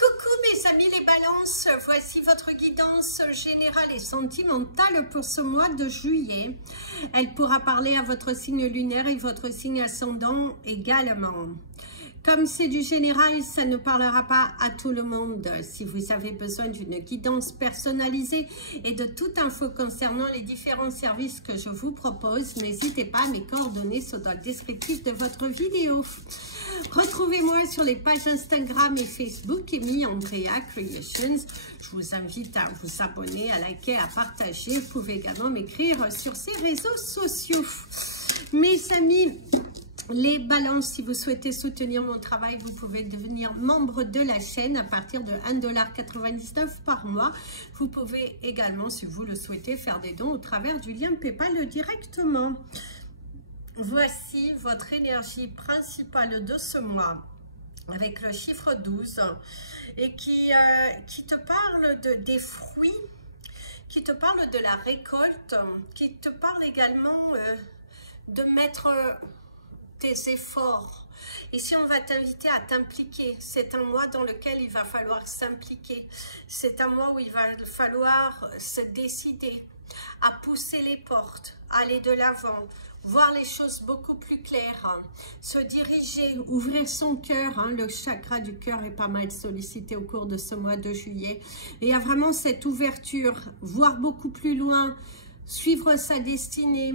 Coucou mes amis les balances, voici votre guidance générale et sentimentale pour ce mois de juillet. Elle pourra parler à votre signe lunaire et votre signe ascendant également. Comme c'est du général, ça ne parlera pas à tout le monde. Si vous avez besoin d'une guidance personnalisée et de toute info concernant les différents services que je vous propose, n'hésitez pas, mes coordonnées sont dans le descriptif de votre vidéo. Retrouvez-moi sur les pages Instagram et Facebook Amy Andrea Creations. Je vous invite à vous abonner, à liker, à partager. Vous pouvez également m'écrire sur ces réseaux sociaux. Mes amis, les balances, si vous souhaitez soutenir mon travail, vous pouvez devenir membre de la chaîne à partir de 1,99 $ par mois. Vous pouvez également, si vous le souhaitez, faire des dons au travers du lien PayPal directement. Voici votre énergie principale de ce mois avec le chiffre 12 et qui te parle des fruits, qui te parle de la récolte, qui te parle également de mettre tes efforts. Ici, on va t'inviter à t'impliquer. C'est un mois dans lequel il va falloir s'impliquer. C'est un mois où il va falloir se décider à pousser les portes, aller de l'avant, voir les choses beaucoup plus claires, se diriger, ouvrir son cœur. Le chakra du cœur est pas mal sollicité au cours de ce mois de juillet. Et il y a vraiment cette ouverture, voir beaucoup plus loin, suivre sa destinée,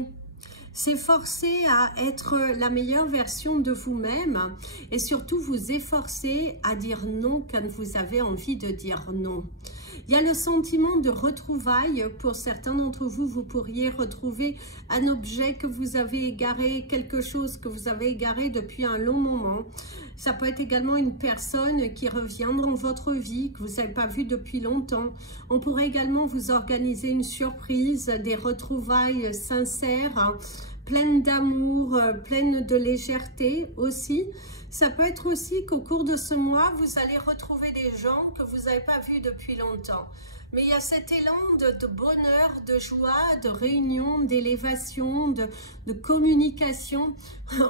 s'efforcer à être la meilleure version de vous-même et surtout vous efforcer à dire non quand vous avez envie de dire non. Il y a le sentiment de retrouvailles. Pour certains d'entre vous, vous pourriez retrouver un objet que vous avez égaré, quelque chose que vous avez égaré depuis un long moment. Ça peut être également une personne qui revient dans votre vie, que vous n'avez pas vue depuis longtemps. On pourrait également vous organiser une surprise, des retrouvailles sincères, pleines d'amour, pleines de légèreté aussi. Ça peut être aussi qu'au cours de ce mois, vous allez retrouver des gens que vous n'avez pas vus depuis longtemps. Mais il y a cet élan de bonheur, de joie, de réunion, d'élévation, de communication.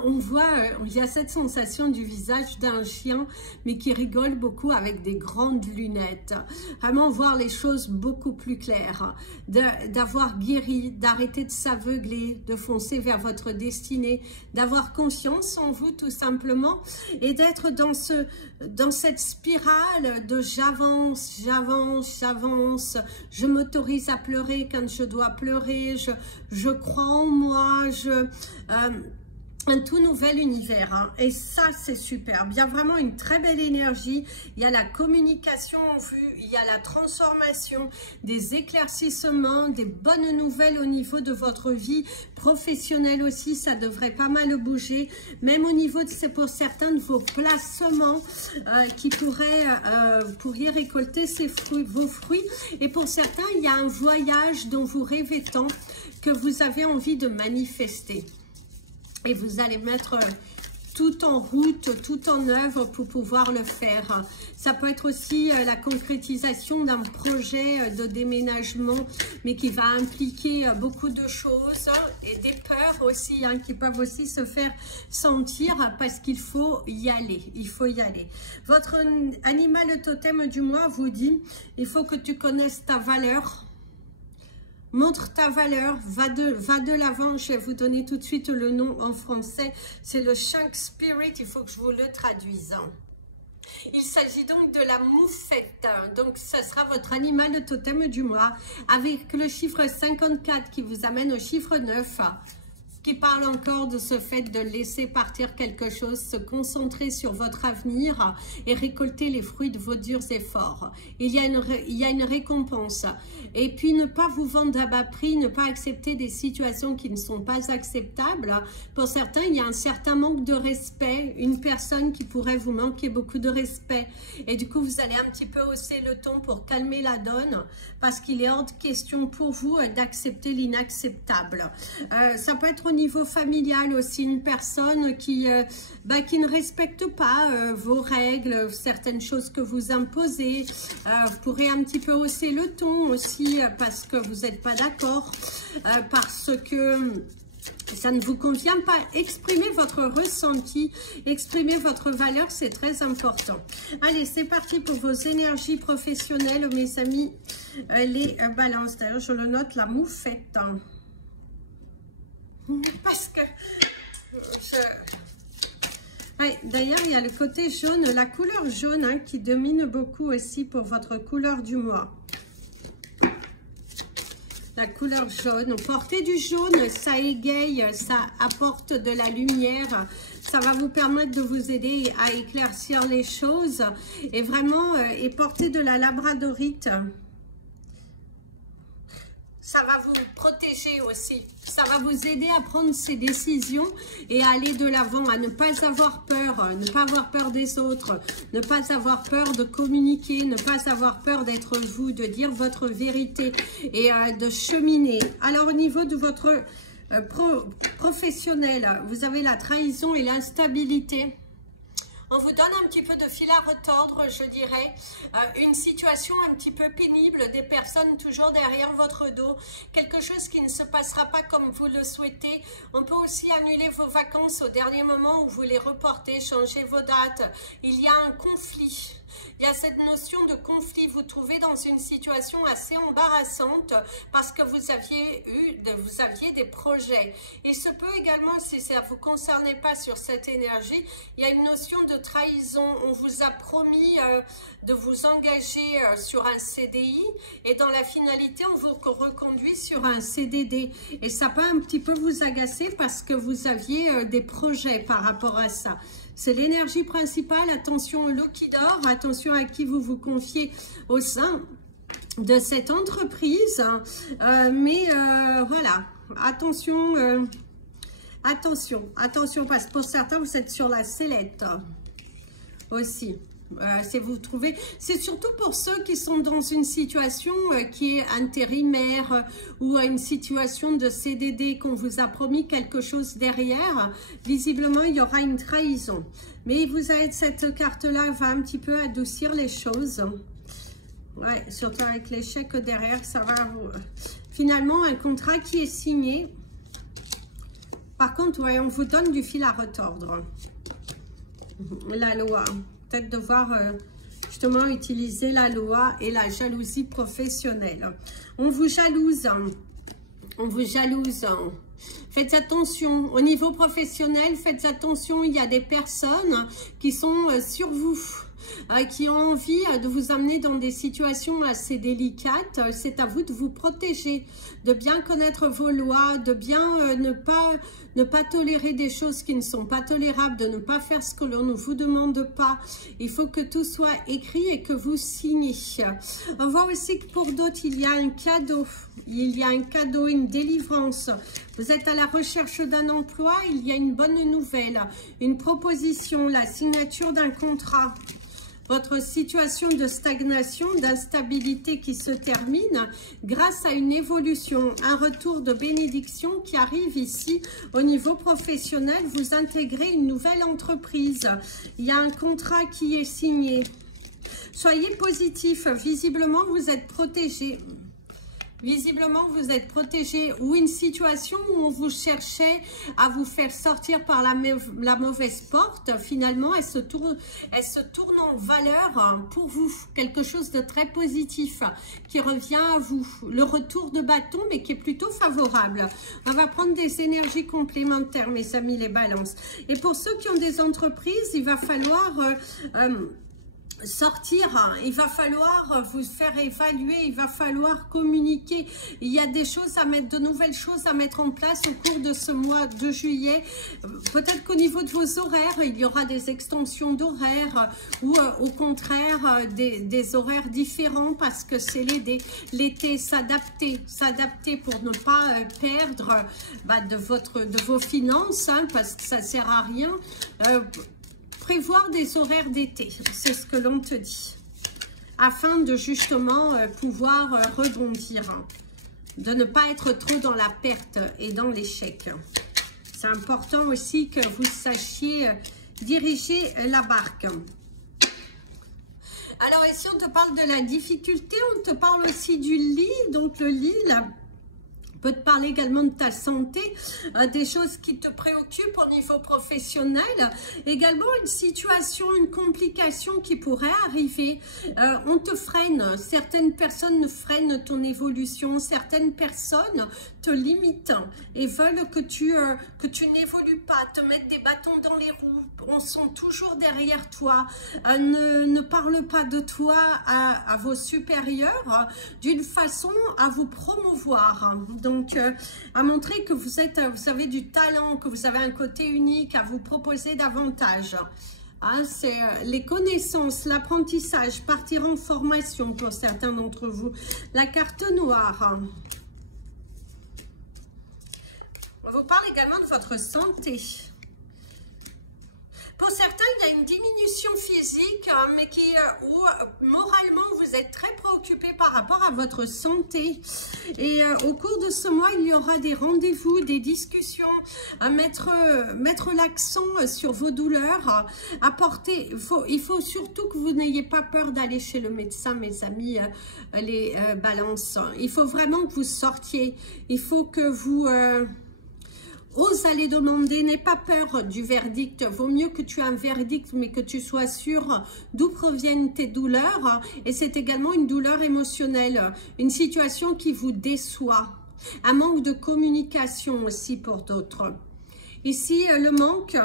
On voit, il y a cette sensation du visage d'un chien, mais qui rigole beaucoup avec des grandes lunettes. Vraiment voir les choses beaucoup plus claires, d'avoir guéri, d'arrêter de s'aveugler, de foncer vers votre destinée, d'avoir confiance en vous tout simplement et d'être dans cette spirale de j'avance, j'avance, j'avance, je m'autorise à pleurer quand je dois pleurer, je crois en moi, un tout nouvel univers, et ça c'est superbe. Il y a vraiment une très belle énergie, il y a la communication en vue, il y a la transformation, des éclaircissements, des bonnes nouvelles au niveau de votre vie professionnelle aussi. Ça devrait pas mal bouger, même au niveau de, c'est pour certains de vos placements qui pourraient, vous pourriez récolter vos fruits, et pour certains il y a un voyage dont vous rêvez tant que vous avez envie de manifester. Et vous allez mettre tout en route, tout en œuvre pour pouvoir le faire. Ça peut être aussi la concrétisation d'un projet de déménagement, mais qui va impliquer beaucoup de choses et des peurs aussi, qui peuvent aussi se faire sentir parce qu'il faut y aller. Il faut y aller. Votre animal totem du mois vous dit, il faut que tu connaisses ta valeur. Montre ta valeur, va de l'avant. Je vais vous donner tout de suite le nom en français. C'est le Shank Spirit, il faut que je vous le traduise. Il s'agit donc de la moufette. Donc, ça sera votre animal totem du mois. Avec le chiffre 54 qui vous amène au chiffre 9. Qui parle encore de ce fait de laisser partir quelque chose, se concentrer sur votre avenir et récolter les fruits de vos durs efforts. Il y a une récompense. Et puis ne pas vous vendre à bas prix, ne pas accepter des situations qui ne sont pas acceptables. Pour certains, il y a un certain manque de respect, une personne qui pourrait vous manquer beaucoup de respect. Et du coup, vous allez un petit peu hausser le ton pour calmer la donne, parce qu'il est hors de question pour vous d'accepter l'inacceptable. Ça peut être au niveau familial aussi, une personne qui ne respecte pas vos règles, certaines choses que vous imposez. Vous pourrez un petit peu hausser le ton aussi parce que vous n'êtes pas d'accord, parce que ça ne vous convient pas, exprimez votre ressenti, exprimez votre valeur, c'est très important. Allez, c'est parti pour vos énergies professionnelles, mes amis, les balances. D'ailleurs, je le note, la moufette. Parce que ouais, d'ailleurs, il y a le côté jaune, la couleur jaune hein, qui domine beaucoup aussi pour votre couleur du mois. La couleur jaune, portez du jaune, ça égaye, ça apporte de la lumière, ça va vous permettre de vous aider à éclaircir les choses et vraiment, et portez de la labradorite. Ça va vous protéger aussi, ça va vous aider à prendre ces décisions et à aller de l'avant, à ne pas avoir peur, ne pas avoir peur des autres, ne pas avoir peur de communiquer, ne pas avoir peur d'être vous, de dire votre vérité et de cheminer. Alors au niveau de votre professionnel, vous avez la trahison et l'instabilité. On vous donne un petit peu de fil à retordre, je dirais, une situation un petit peu pénible, des personnes toujours derrière votre dos, quelque chose qui ne se passera pas comme vous le souhaitez. On peut aussi annuler vos vacances au dernier moment ou vous les reporter, changer vos dates. Il y a un conflit. Il y a cette notion de conflit, vous trouvez dans une situation assez embarrassante parce que vous aviez des projets. Il se peut également, si ça ne vous concernait pas sur cette énergie, il y a une notion de trahison. On vous a promis de vous engager sur un CDI et dans la finalité, on vous reconduit sur un CDD. Et ça peut un petit peu vous agacer parce que vous aviez des projets par rapport à ça. C'est l'énergie principale, attention au lot qui dort, attention à qui vous vous confiez au sein de cette entreprise. Voilà, attention, attention, parce que pour certains, vous êtes sur la sellette aussi. Vous trouvez, c'est surtout pour ceux qui sont dans une situation qui est intérimaire ou une situation de CDD, qu'on vous a promis quelque chose derrière. Visiblement, il y aura une trahison. Mais vous avez cette carte-là, va un petit peu adoucir les choses. Ouais, surtout avec l'échec derrière, ça va vous... Finalement, un contrat qui est signé. Par contre, ouais, on vous donne du fil à retordre. La loi. Peut-être devoir justement utiliser la loi et la jalousie professionnelle. On vous jalouse. On vous jalouse. Faites attention. Au niveau professionnel, faites attention. Il y a des personnes qui sont sur vous, qui ont envie de vous amener dans des situations assez délicates. C'est à vous de vous protéger, de bien connaître vos lois, de bien ne pas tolérer des choses qui ne sont pas tolérables, de ne pas faire ce que l'on ne vous demande pas. Il faut que tout soit écrit et que vous signez. On voit aussi que pour d'autres, il y a un cadeau. Il y a un cadeau, une délivrance. Vous êtes à la recherche d'un emploi, il y a une bonne nouvelle, une proposition, la signature d'un contrat. Votre situation de stagnation, d'instabilité qui se termine grâce à une évolution, un retour de bénédiction qui arrive ici au niveau professionnel. Vous intégrez une nouvelle entreprise. Il y a un contrat qui est signé. Soyez positif. Visiblement, vous êtes protégé. Visiblement, vous êtes protégé, ou une situation où on vous cherchait à vous faire sortir par la mauvaise porte. Finalement, elle se tourne en valeur pour vous. Quelque chose de très positif qui revient à vous. Le retour de bâton, mais qui est plutôt favorable. On va prendre des énergies complémentaires, mes amis, les balances. Et pour ceux qui ont des entreprises, il va falloir... sortir, il va falloir vous faire évaluer, il va falloir communiquer. Il y a des choses à mettre, de nouvelles choses à mettre en place au cours de ce mois de juillet. Peut-être qu'au niveau de vos horaires, il y aura des extensions d'horaires ou au contraire des horaires différents parce que c'est l'été, s'adapter pour ne pas perdre de vos finances, hein, parce que ça ne sert à rien. Prévoir des horaires d'été, c'est ce que l'on te dit, afin de justement pouvoir rebondir, de ne pas être trop dans la perte et dans l'échec. C'est important aussi que vous sachiez diriger la barque. Alors ici, on te parle de la difficulté, on te parle aussi du lit, donc le lit, là, peut te parler également de ta santé, des choses qui te préoccupent au niveau professionnel, également une situation, une complication qui pourrait arriver. On te freine, certaines personnes freinent ton évolution, certaines personnes te limitent et veulent que tu n'évolues pas, te mettre des bâtons dans les roues, on sont toujours derrière toi, ne parle pas de toi à vos supérieurs d'une façon à vous promouvoir, donc à montrer que vous avez du talent, que vous avez un côté unique, à vous proposer davantage. Hein, c'est les connaissances, l'apprentissage, partir en formation pour certains d'entre vous. La carte noire. On vous parle également de votre santé. Pour certains, il y a une diminution physique, mais où moralement, vous êtes très préoccupé par rapport à votre santé. Et au cours de ce mois, il y aura des rendez-vous, des discussions, à mettre l'accent sur vos douleurs. Il faut surtout que vous n'ayez pas peur d'aller chez le médecin, mes amis, les balances. Il faut vraiment que vous sortiez. Il faut que vous... ose aller demander, n'aie pas peur du verdict. Vaut mieux que tu aies un verdict, mais que tu sois sûr d'où proviennent tes douleurs. Et c'est également une douleur émotionnelle, une situation qui vous déçoit. Un manque de communication aussi pour d'autres. Ici, le manque,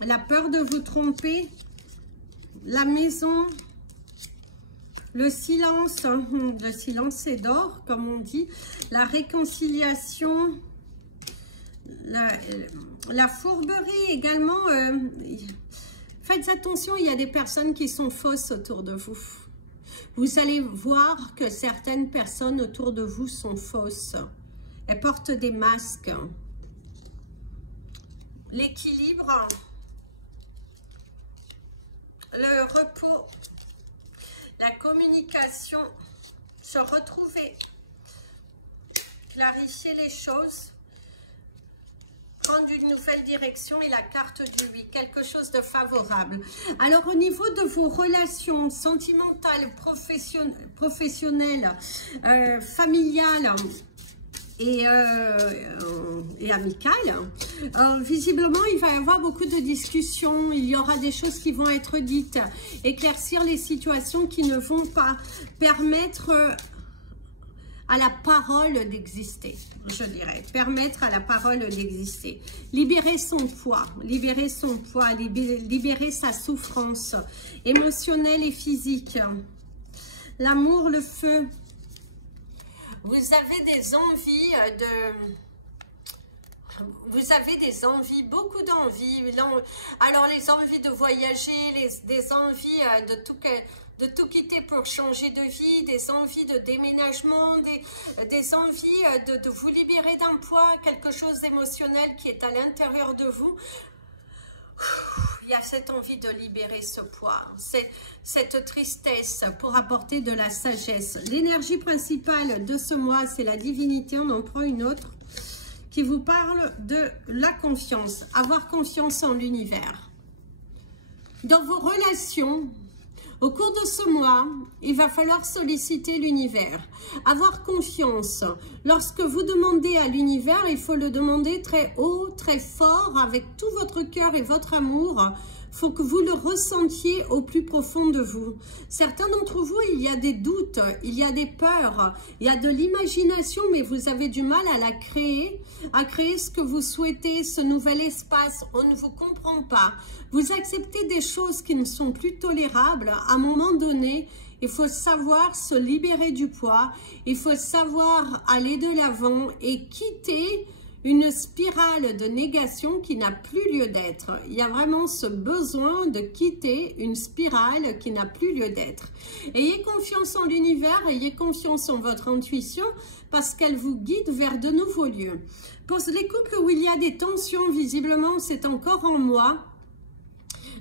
la peur de vous tromper, la maison, le silence c'est d'or, comme on dit, la réconciliation, la fourberie également. Faites attention, il y a des personnes qui sont fausses autour de vous. Vous allez voir que certaines personnes autour de vous sont fausses. Elles portent des masques. L'équilibre, le repos, la communication, se retrouver, clarifier les choses, prendre une nouvelle direction et la carte du oui, quelque chose de favorable. Alors au niveau de vos relations sentimentales, professionnelles, familiales et amicales, visiblement il va y avoir beaucoup de discussions, il y aura des choses qui vont être dites, éclaircir les situations qui ne vont pas permettre à la parole d'exister, je dirais, permettre à la parole d'exister, libérer son poids, libérer sa souffrance émotionnelle et physique, l'amour, le feu. Vous avez des envies beaucoup d'envies. Alors les envies de voyager, des envies de tout quitter pour changer de vie, des envies de déménagement, des envies de vous libérer d'un poids, quelque chose d'émotionnel qui est à l'intérieur de vous. Il y a cette envie de libérer ce poids, cette tristesse pour apporter de la sagesse. L'énergie principale de ce mois, c'est la divinité. On en prend une autre qui vous parle de la confiance, avoir confiance en l'univers. Dans vos relations, au cours de ce mois, il va falloir solliciter l'univers, avoir confiance. Lorsque vous demandez à l'univers, il faut le demander très haut, très fort, avec tout votre cœur et votre amour. Il faut que vous le ressentiez au plus profond de vous. Certains d'entre vous, il y a des doutes, il y a des peurs, il y a de l'imagination, mais vous avez du mal à la créer, à créer ce que vous souhaitez, ce nouvel espace. On ne vous comprend pas. Vous acceptez des choses qui ne sont plus tolérables. À un moment donné, il faut savoir se libérer du poids, il faut savoir aller de l'avant et quitter une spirale de négation qui n'a plus lieu d'être. Il y a vraiment ce besoin de quitter une spirale qui n'a plus lieu d'être. Ayez confiance en l'univers, ayez confiance en votre intuition parce qu'elle vous guide vers de nouveaux lieux. Pour les couples où il y a des tensions, visiblement c'est encore en moi,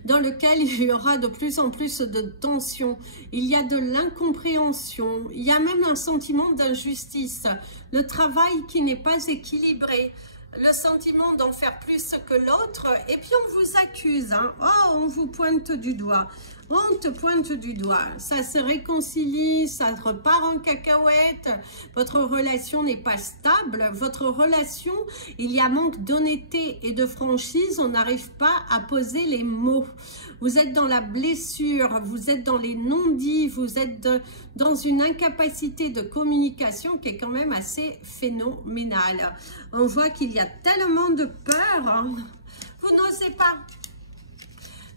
dans lequel il y aura de plus en plus de tensions, il y a de l'incompréhension, il y a même un sentiment d'injustice, le travail qui n'est pas équilibré, le sentiment d'en faire plus que l'autre, et puis on vous accuse, hein. Oh, on vous pointe du doigt, On te pointe du doigt, ça se réconcilie, ça repart en cacahuète, votre relation n'est pas stable, votre relation, il y a manque d'honnêteté et de franchise, on n'arrive pas à poser les mots. Vous êtes dans la blessure, vous êtes dans les non-dits, vous êtes dans une incapacité de communication qui est quand même assez phénoménale. On voit qu'il y a tellement de peur, hein. Vous n'osez pas.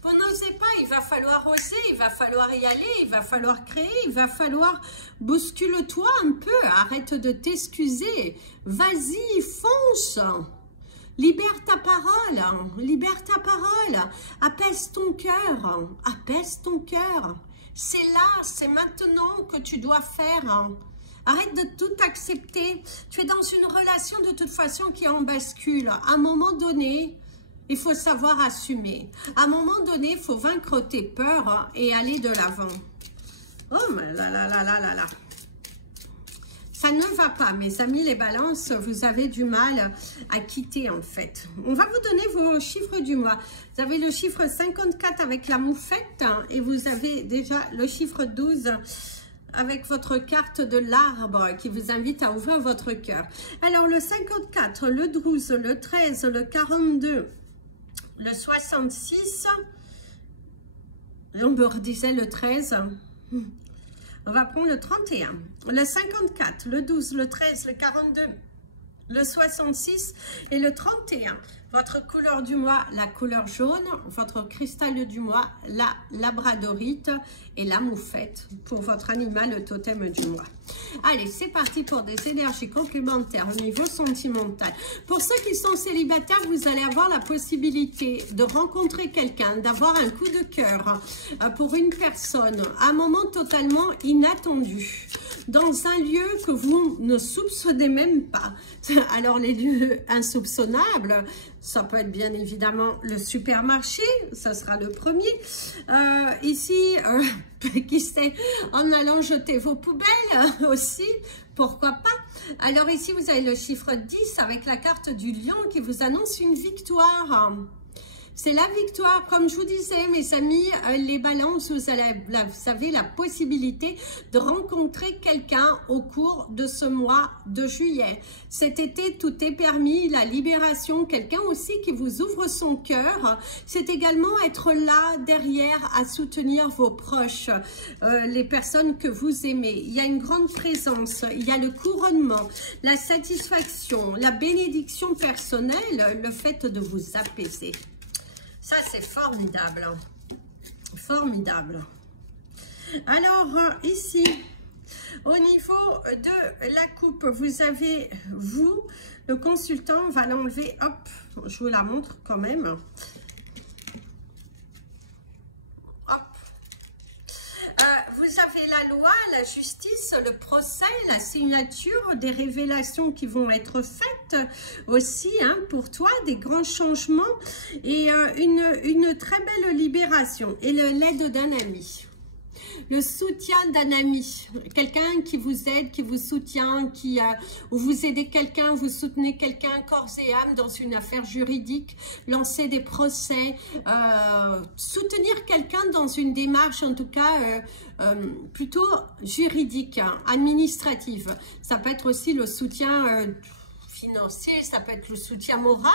Vous n'osez pas, il va falloir oser, il va falloir y aller, il va falloir créer, il va falloir bouscule-toi un peu, arrête de t'excuser, vas-y, fonce, libère ta parole, apaise ton cœur, c'est là, c'est maintenant que tu dois faire. Arrête de tout accepter, tu es dans une relation de toute façon qui est en bascule, à un moment donné, il faut savoir assumer. À un moment donné, il faut vaincre tes peurs et aller de l'avant. Oh, mais là. Ça ne va pas, mes amis les balances. Vous avez du mal à quitter, en fait. On va vous donner vos chiffres du mois. Vous avez le chiffre 54 avec la moufette. Et vous avez déjà le chiffre 12 avec votre carte de l'arbre qui vous invite à ouvrir votre cœur. Alors, le 54, le 12, le 13, le 42... le 66, on me redisait le 13, on va prendre le 31, le 54, le 12, le 13, le 42, le 66 et le 31. Votre couleur du mois, la couleur jaune. Votre cristal du mois, la labradorite et la moufette pour votre animal totem du mois. Allez, c'est parti pour des énergies complémentaires au niveau sentimental. Pour ceux qui sont célibataires, vous allez avoir la possibilité de rencontrer quelqu'un, d'avoir un coup de cœur pour une personne à un moment totalement inattendu, dans un lieu que vous ne soupçonnez même pas. Alors, les lieux insoupçonnables, ça peut être bien évidemment le supermarché, ça sera le premier. Ici, qui sait, en allant jeter vos poubelles aussi, pourquoi pas. Alors ici, vous avez le chiffre 10 avec la carte du lion qui vous annonce une victoire. C'est la victoire, comme je vous disais, mes amis, les balances, vous avez la possibilité de rencontrer quelqu'un au cours de ce mois de juillet. Cet été, tout est permis, la libération, quelqu'un aussi qui vous ouvre son cœur. C'est également être là, derrière, à soutenir vos proches, les personnes que vous aimez. Il y a une grande présence, il y a le couronnement, la satisfaction, la bénédiction personnelle, le fait de vous apaiser. Ça, c'est formidable. Formidable. Alors, ici, au niveau de la coupe, vous avez, vous, le consultant, on va l'enlever. Hop, je vous la montre quand même. Hop. Vous avez la loi, la justice, le procès, la signature, des révélations qui vont être faites aussi, hein, pour toi, des grands changements et une très belle libération et l'aide d'un ami. Le soutien d'un ami, quelqu'un qui vous aide, qui vous soutient, ou vous aidez quelqu'un, vous soutenez quelqu'un corps et âme dans une affaire juridique, lancer des procès, soutenir quelqu'un dans une démarche en tout cas plutôt juridique, hein, administrative. Ça peut être aussi le soutien financier, ça peut être le soutien moral,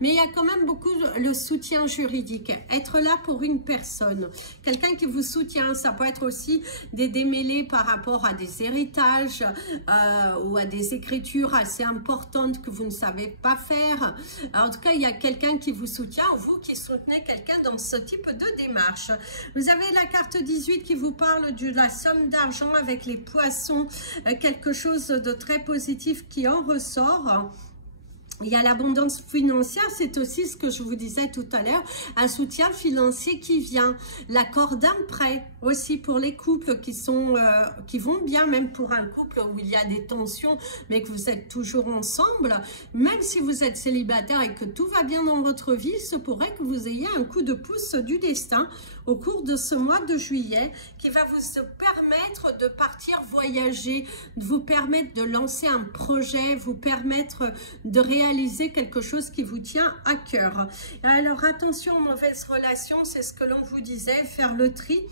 mais il y a quand même beaucoup le soutien juridique. Être là pour une personne, quelqu'un qui vous soutient, ça peut être aussi des démêlés par rapport à des héritages ou à des écritures assez importantes que vous ne savez pas faire. En tout cas, il y a quelqu'un qui vous soutient, ou vous qui soutenez quelqu'un dans ce type de démarche. Vous avez la carte 18 qui vous parle de la somme d'argent avec les poissons, quelque chose de très positif qui en ressort. Il y a l'abondance financière, c'est aussi ce que je vous disais tout à l'heure, un soutien financier qui vient, l'accord d'un prêt aussi pour les couples qui vont bien, même pour un couple où il y a des tensions, mais que vous êtes toujours ensemble, même si vous êtes célibataire et que tout va bien dans votre vie, il se pourrait que vous ayez un coup de pouce du destin au cours de ce mois de juillet qui va vous permettre de partir voyager, vous permettre de lancer un projet, vous permettre de réaliser quelque chose qui vous tient à cœur. Alors attention aux mauvaises relations, c'est ce que l'on vous disait, faire le tri.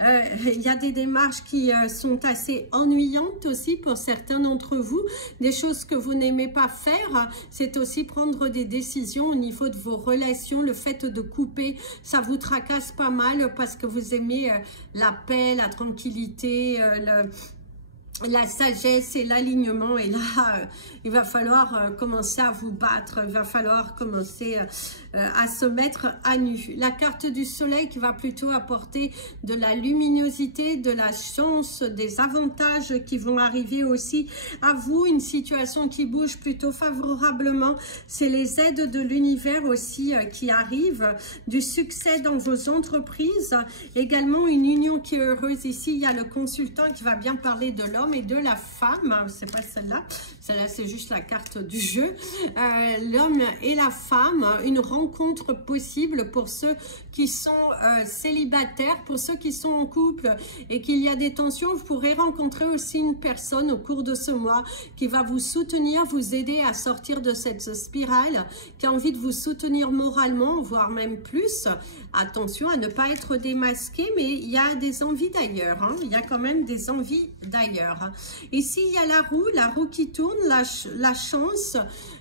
Il y a des démarches qui sont assez ennuyantes aussi pour certains d'entre vous, des choses que vous n'aimez pas faire, c'est aussi prendre des décisions au niveau de vos relations. Le fait de couper, ça vous tracasse pas mal parce que vous aimez la paix, la tranquillité, la sagesse et l'alignement. Et là, il va falloir commencer à vous battre, il va falloir commencer à se mettre à nu. La carte du soleil qui va plutôt apporter de la luminosité, de la chance, des avantages qui vont arriver aussi à vous, une situation qui bouge plutôt favorablement. C'est les aides de l'univers aussi qui arrivent, du succès dans vos entreprises, également une union qui est heureuse. Ici, il y a le consultant qui va bien parler de l'homme et de la femme. C'est pas celle-là, celle-là c'est juste la carte du jeu. L'homme et la femme, une rencontre possible pour ceux qui sont célibataires, pour ceux qui sont en couple et qu'il y a des tensions. Vous pourrez rencontrer aussi une personne au cours de ce mois qui va vous soutenir, vous aider à sortir de cette spirale, qui a envie de vous soutenir moralement, voire même plus. Attention à ne pas être démasqué, mais il y a des envies d'ailleurs, hein. Il y a quand même des envies d'ailleurs. Ici, il y a la roue qui tourne, la chance,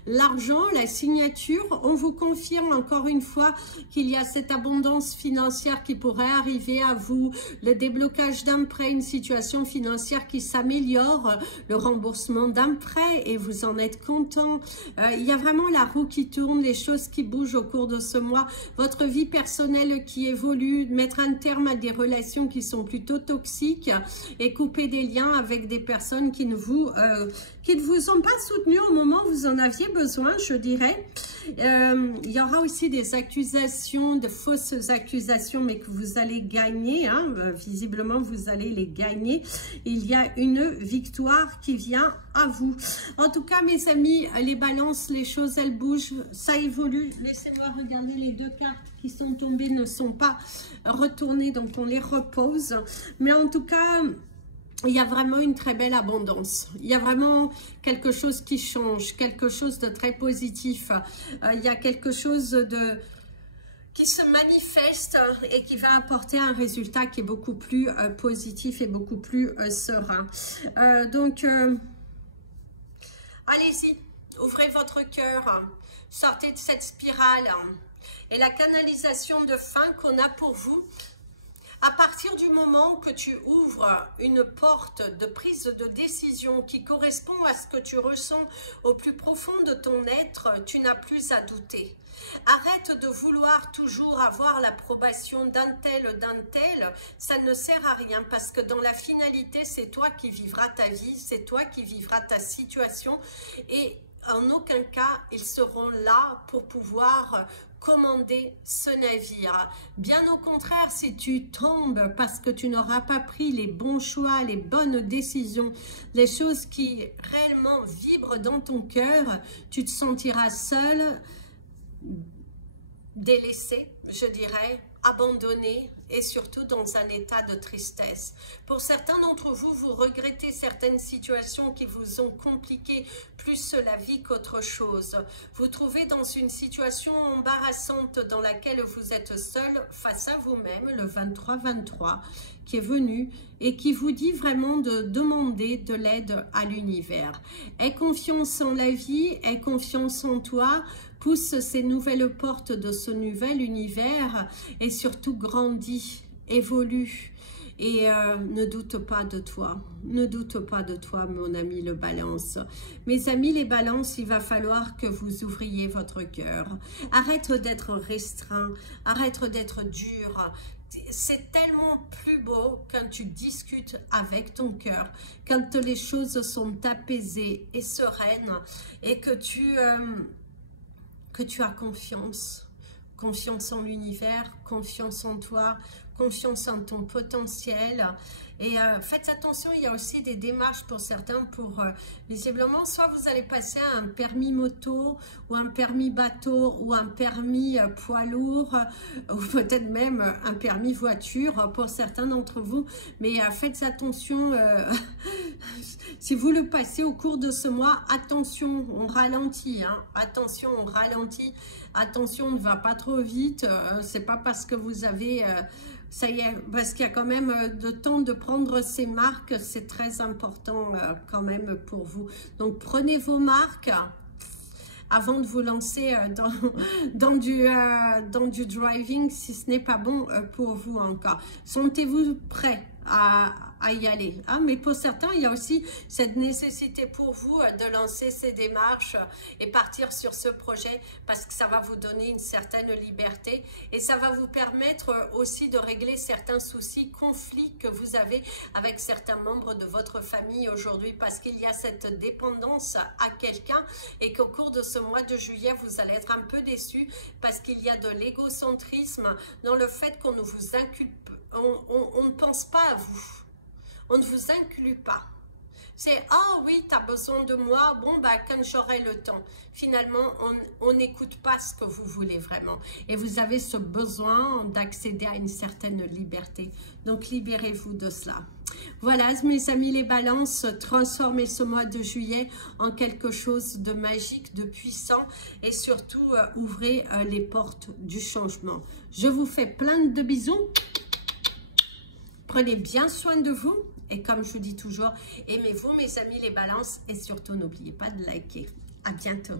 l'argent, la signature. On vous confirme encore une fois qu'il y a cette abondance financière qui pourrait arriver à vous, le déblocage d'un prêt, une situation financière qui s'améliore, le remboursement d'un prêt et vous en êtes content. Il y a vraiment la roue qui tourne, les choses qui bougent au cours de ce mois, votre vie personnelle qui évolue, mettre un terme à des relations qui sont plutôt toxiques et couper des liens avec des personnes qui ne vous ont pas soutenu au moment où vous en aviez besoin, je dirais. Il y aura aussi des accusations, de fausses accusations, mais que vous allez gagner, hein. Visiblement vous allez les gagner. Il y a une victoire qui vient à vous. En tout cas mes amis, les balances, les choses elles bougent, ça évolue. Laissez-moi regarder les deux cartes qui sont tombées, ne sont pas retournées, donc on les repose. Mais en tout cas, il y a vraiment une très belle abondance. Il y a vraiment quelque chose qui change, quelque chose de très positif. Il y a quelque chose qui se manifeste et qui va apporter un résultat qui est beaucoup plus positif et beaucoup plus serein. Donc, allez-y, ouvrez votre cœur, sortez de cette spirale. Et la canalisation de fin qu'on a pour vous, à partir du moment que tu ouvres une porte de prise de décision qui correspond à ce que tu ressens au plus profond de ton être, tu n'as plus à douter. Arrête de vouloir toujours avoir l'approbation d'un tel, ça ne sert à rien parce que dans la finalité, c'est toi qui vivras ta vie, c'est toi qui vivras ta situation et en aucun cas, ils seront là pour pouvoir commander ce navire. Bien au contraire, si tu tombes parce que tu n'auras pas pris les bons choix, les bonnes décisions, les choses qui réellement vibrent dans ton cœur, tu te sentiras seul, délaissé, je dirais, abandonné et surtout dans un état de tristesse. Pour certains d'entre vous, vous regrettez certaines situations qui vous ont compliqué plus la vie qu'autre chose. Vous trouvez dans une situation embarrassante dans laquelle vous êtes seul face à vous-même, le 23-23 qui est venu et qui vous dit vraiment de demander de l'aide à l'univers. Aie confiance en la vie, aie confiance en toi, pousse ces nouvelles portes de ce nouvel univers et surtout grandis, évolue et ne doute pas de toi. Ne doute pas de toi, mon ami le balance. Mes amis les balances, il va falloir que vous ouvriez votre cœur. Arrête d'être restreint, arrête d'être dur. C'est tellement plus beau quand tu discutes avec ton cœur, quand les choses sont apaisées et sereines et que tu as confiance en l'univers, confiance en toi, confiance en ton potentiel. Et faites attention, il y a aussi des démarches pour certains pour, visiblement, soit vous allez passer à un permis moto, ou un permis bateau, ou un permis poids lourd, ou peut-être même un permis voiture pour certains d'entre vous. Mais faites attention, si vous le passez au cours de ce mois, attention, on ralentit, hein, attention, on ralentit, attention, on ne va pas trop vite, c'est pas parce que vous avez... ça y est, parce qu'il y a quand même le temps de prendre ces marques, c'est très important quand même pour vous. Donc prenez vos marques avant de vous lancer dans du driving, si ce n'est pas bon pour vous encore. Sentez-vous prêts à y aller. Hein? Mais pour certains, il y a aussi cette nécessité pour vous de lancer ces démarches et partir sur ce projet parce que ça va vous donner une certaine liberté et ça va vous permettre aussi de régler certains soucis, conflits que vous avez avec certains membres de votre famille aujourd'hui parce qu'il y a cette dépendance à quelqu'un et qu'au cours de ce mois de juillet, vous allez être un peu déçus parce qu'il y a de l'égocentrisme dans le fait qu'on ne vous inculpe, on ne pense pas à vous. On ne vous inclut pas. C'est « Ah oui, tu as besoin de moi, bon, bah, quand j'aurai le temps. » Finalement, on n'écoute pas ce que vous voulez vraiment. Et vous avez ce besoin d'accéder à une certaine liberté. Donc, libérez-vous de cela. Voilà, mes amis les balances, transformez ce mois de juillet en quelque chose de magique, de puissant et surtout, ouvrez les portes du changement. Je vous fais plein de bisous. Prenez bien soin de vous. Et comme je vous dis toujours, aimez-vous mes amis les balances et surtout n'oubliez pas de liker. À bientôt.